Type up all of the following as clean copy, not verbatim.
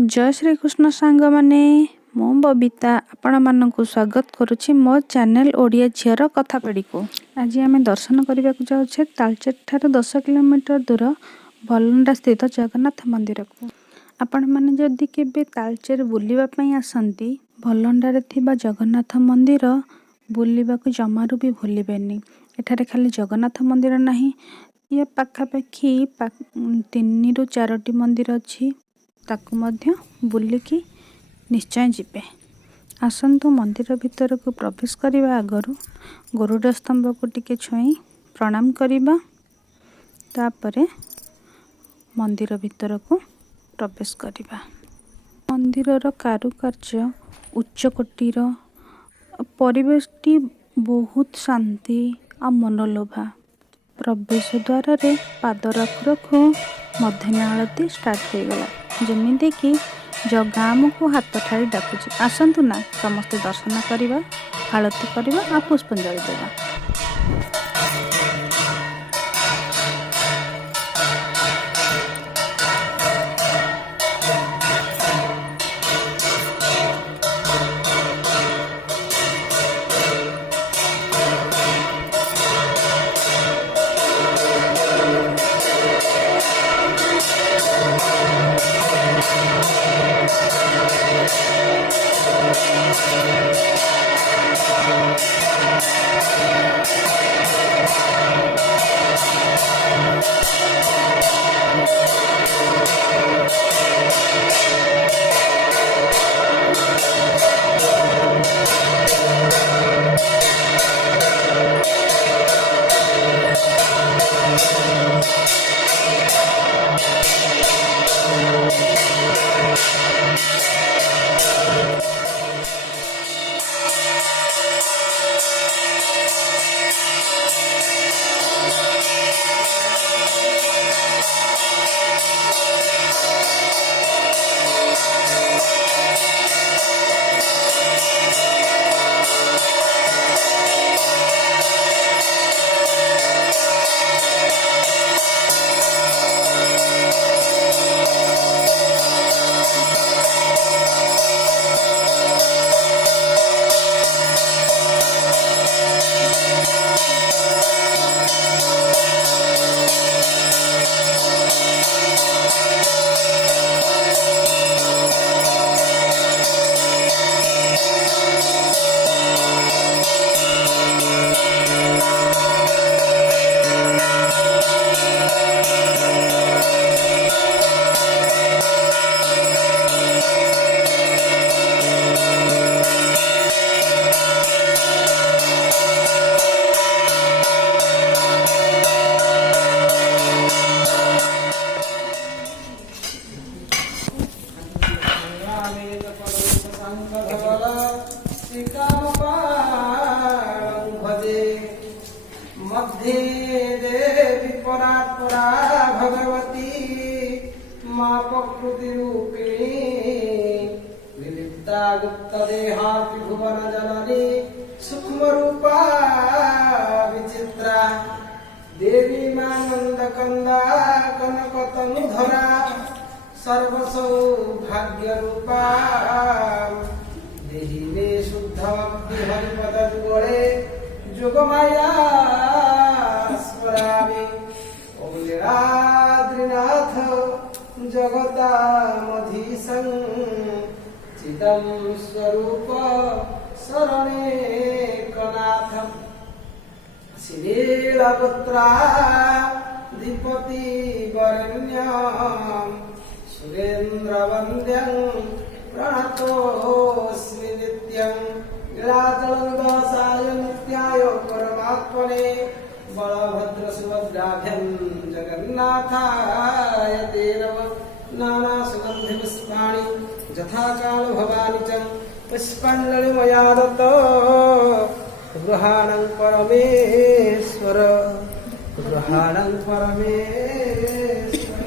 जय श्री कृष्ण सांग माने मो बबिता आपण मानक स्वागत करुछि मो चैनल ओडिया झीर कथा पेड़ी को। आज आम दर्शन करने को जाऊे तालचेर ठार 10 किलोमीटर दूर भलुंडा स्थित जगन्नाथ मंदिर को। आपण माने जदि केबे तालचेर बुलिबा पई आसंती भलुंडा रे थिबा जगन्नाथ मंदिर बुलिबा को जमारू भी भूलिबेनी। एठारे खाली जगन्नाथ मंदिर नहीं, ये पाखापाखि 3 ରୁ 4ଟି मंदिर अच्छी, ताकू मध्य बुलिकी निश्चय जिबे। आसंतु मंदिर भीतर को प्रवेश करने आगरू गरुड़ स्तंभ को टिके छुई प्रणाम करिबा, तापरे मंदिर भीतर को प्रवेश करिबा। मंदिरर कारुकार्य उच्च कोटीर, परिवेशटी बहुत शांति आ मनोलोभा। प्रवेश द्वार रे पाद रखु रखु मध्याह्न आरती स्टार्ट हो गला, जमीती कि जगा आमको हाथ ठाड़ी डाकुची, आसंतु ना समस्ते दर्शन करवा, आरती करवा आ पुष्पांजलि देवा। मध्ये देवी परात्परा भगवती माँ प्रकृति रूपिणी विलिप्ता गुप्त देहा त्रिभुवन जननी सूक्ष्म रूपा विचित्रा देवी माँ नंद कंदा कनक तनुधरा सर्व सौभाग्य रूपा देहि मे शुद्ध भक्ति हरिपद जुगले जोगमाया स्मरामि ओम लीलाद्रिनाथ जगतामधीशं चिदं स्वरूप शरणेकनाथ श्रीलपुत्रा दीपति वरेण्यं सुरेन्द्रवन्द्यं प्रणतोऽस्मि नित्यं लीलाचलनिवासाय नित्याय परमात्मने बलभद्र सुभद्राभ्यां जगन्नाथाय ते नमः। नाना सुगन्धि पुष्पाणि यथा काल भवानि च पुष्पाञ्जलि मया दत्त गृहाणं परमेश्वर गृहाणं परमेश्वर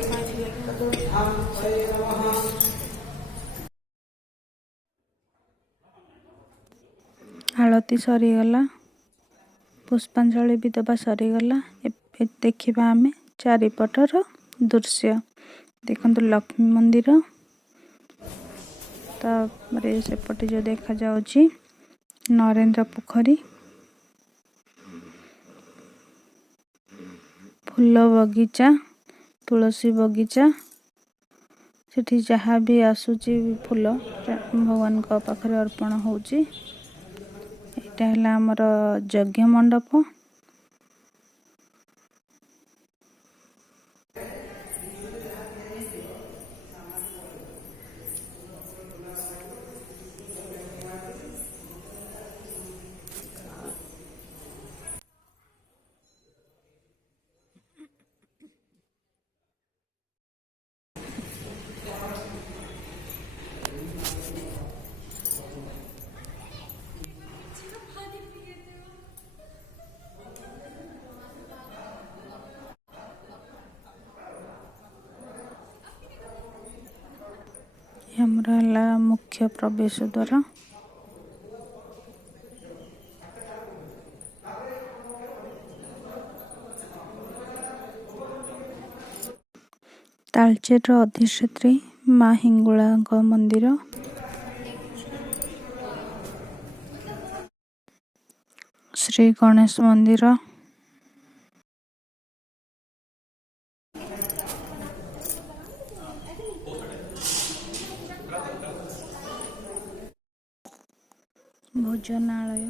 चतुर्धां हरे नमः। आरती सरीगला, पुष्पांजलि भी दबा सरीगला। देखा आम चारिपटर दृश्य देखु, लक्ष्मी मंदिर तापर सेपटे जो देखा जाउची नरेंद्र पोखरी, फूल बगीचा, तुलसी बगीचा, सेठी जहाँ भी आसूची फूल भगवान का पाखरे अर्पण होची। एटा हला हमर यज्ञ मंडप। हमरा हला मुख्य प्रवेश द्वार। तालचेर अधिष्ठात्री माँ हिंगुला मंदिर, श्री गणेश मंदिर, भोजनालय,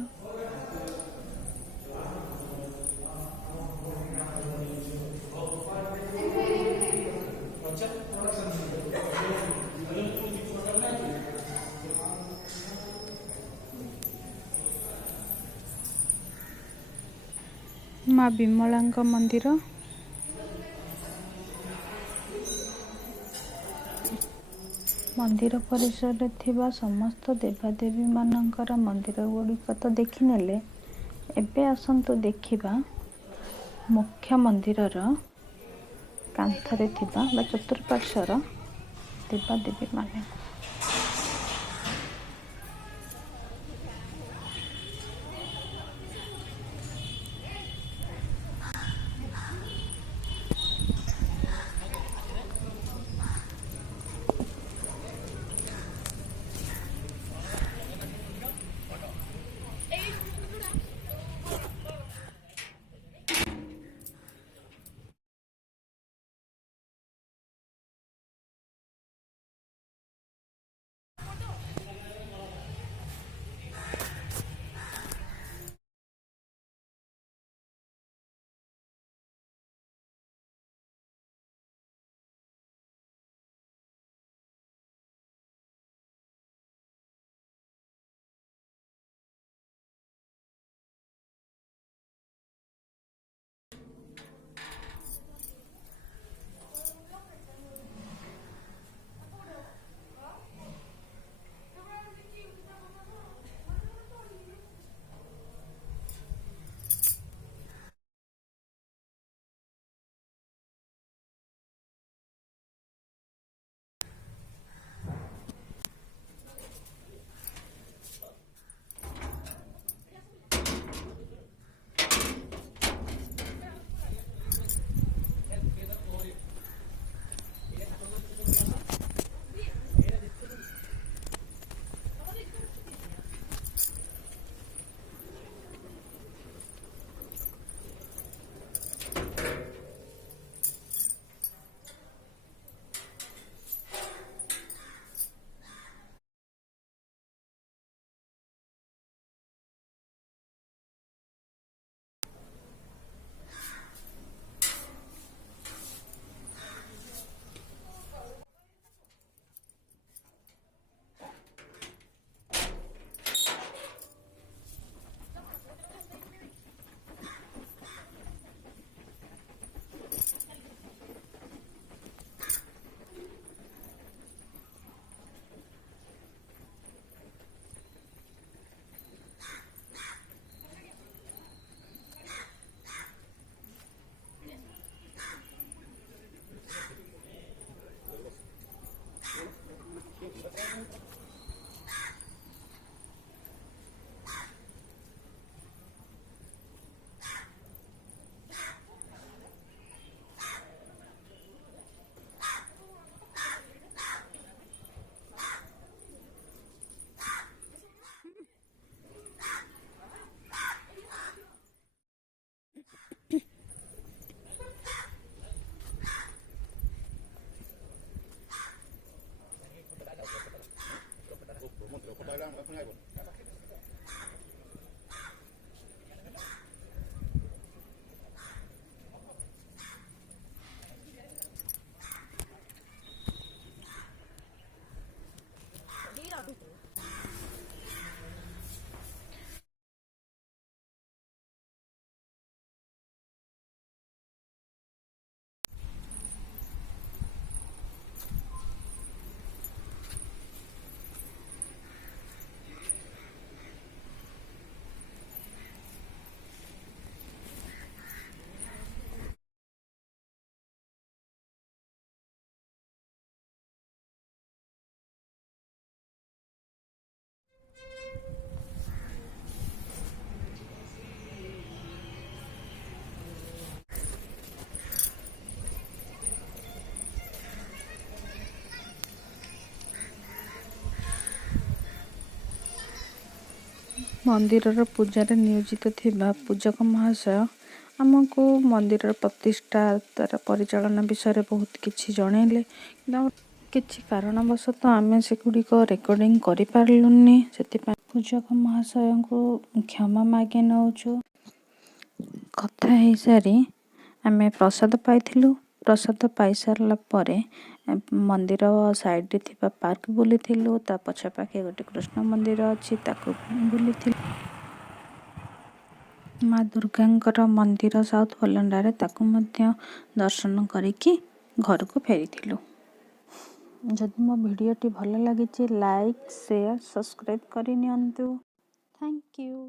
माँ विमला मंदिर, मंदिर परिसर थिबा समस्त देवादेवी मानकर मंदिर गुड़िक तो देखिनेले। एबे आसंतु देखिबा मुख्य मंदिरर कांथरे थिबा बा चतुर्पार्श्वर देवादेवी माने। ମନ୍ଦିରର ପୂଜାରେ ନିୟୋଜିତ ଥିବା ପୂଜକ ମହାଶୟ ଆମକୁ ମନ୍ଦିରର ପ୍ରତିଷ୍ଠା ତାର ପରିଚାଳନା ବିଷୟରେ ବହୁତ କିଛି ଜଣେଇଲେ, କିନ୍ତୁ କିଛି କାରଣବଶତଃ ଆମେ ସେଗୁଡ଼ିକ ରେକର୍ଡ଼ିଂ କରିପାରିଲୁନି। ସେଥିପାଇଁ ପୂଜକ ମହାଶୟଙ୍କୁ କ୍ଷମା ମାଗି ନେଉଛୁ। କଥା ହେଇସାରି ଆମେ ପ୍ରସାଦ ପାଇଥିଲୁ। ପ୍ରସାଦ ପାଇସାରିଲା ପରେ ମନ୍ଦିର ସାଇଡ଼ରେ ଥିବା ପାର୍କ ବୁଲିଥିଲୁ। ତା ପଛପାଖେ ଗୋଟେ କୃଷ୍ଣ ମନ୍ଦିର ଅଛି, ତାକୁ ବୁଲିଥିଲୁ। ମା ଦୁର୍ଗାଙ୍କର ମନ୍ଦିର ସାଉଥ ପଲଣ୍ଡାରେ, ତାକୁ ମଧ୍ୟ ଦର୍ଶନ କରିକି ଘରକୁ ଫେରିଥିଲୁ। ଯଦି ମୋ ଭିଡ଼ିଓଟି ଭଲ ଲାଗିଛି ଲାଇକ୍, ସେୟାର, ସବସ୍କ୍ରାଇବ୍ କରିନିଅନ୍ତୁ। Thank you.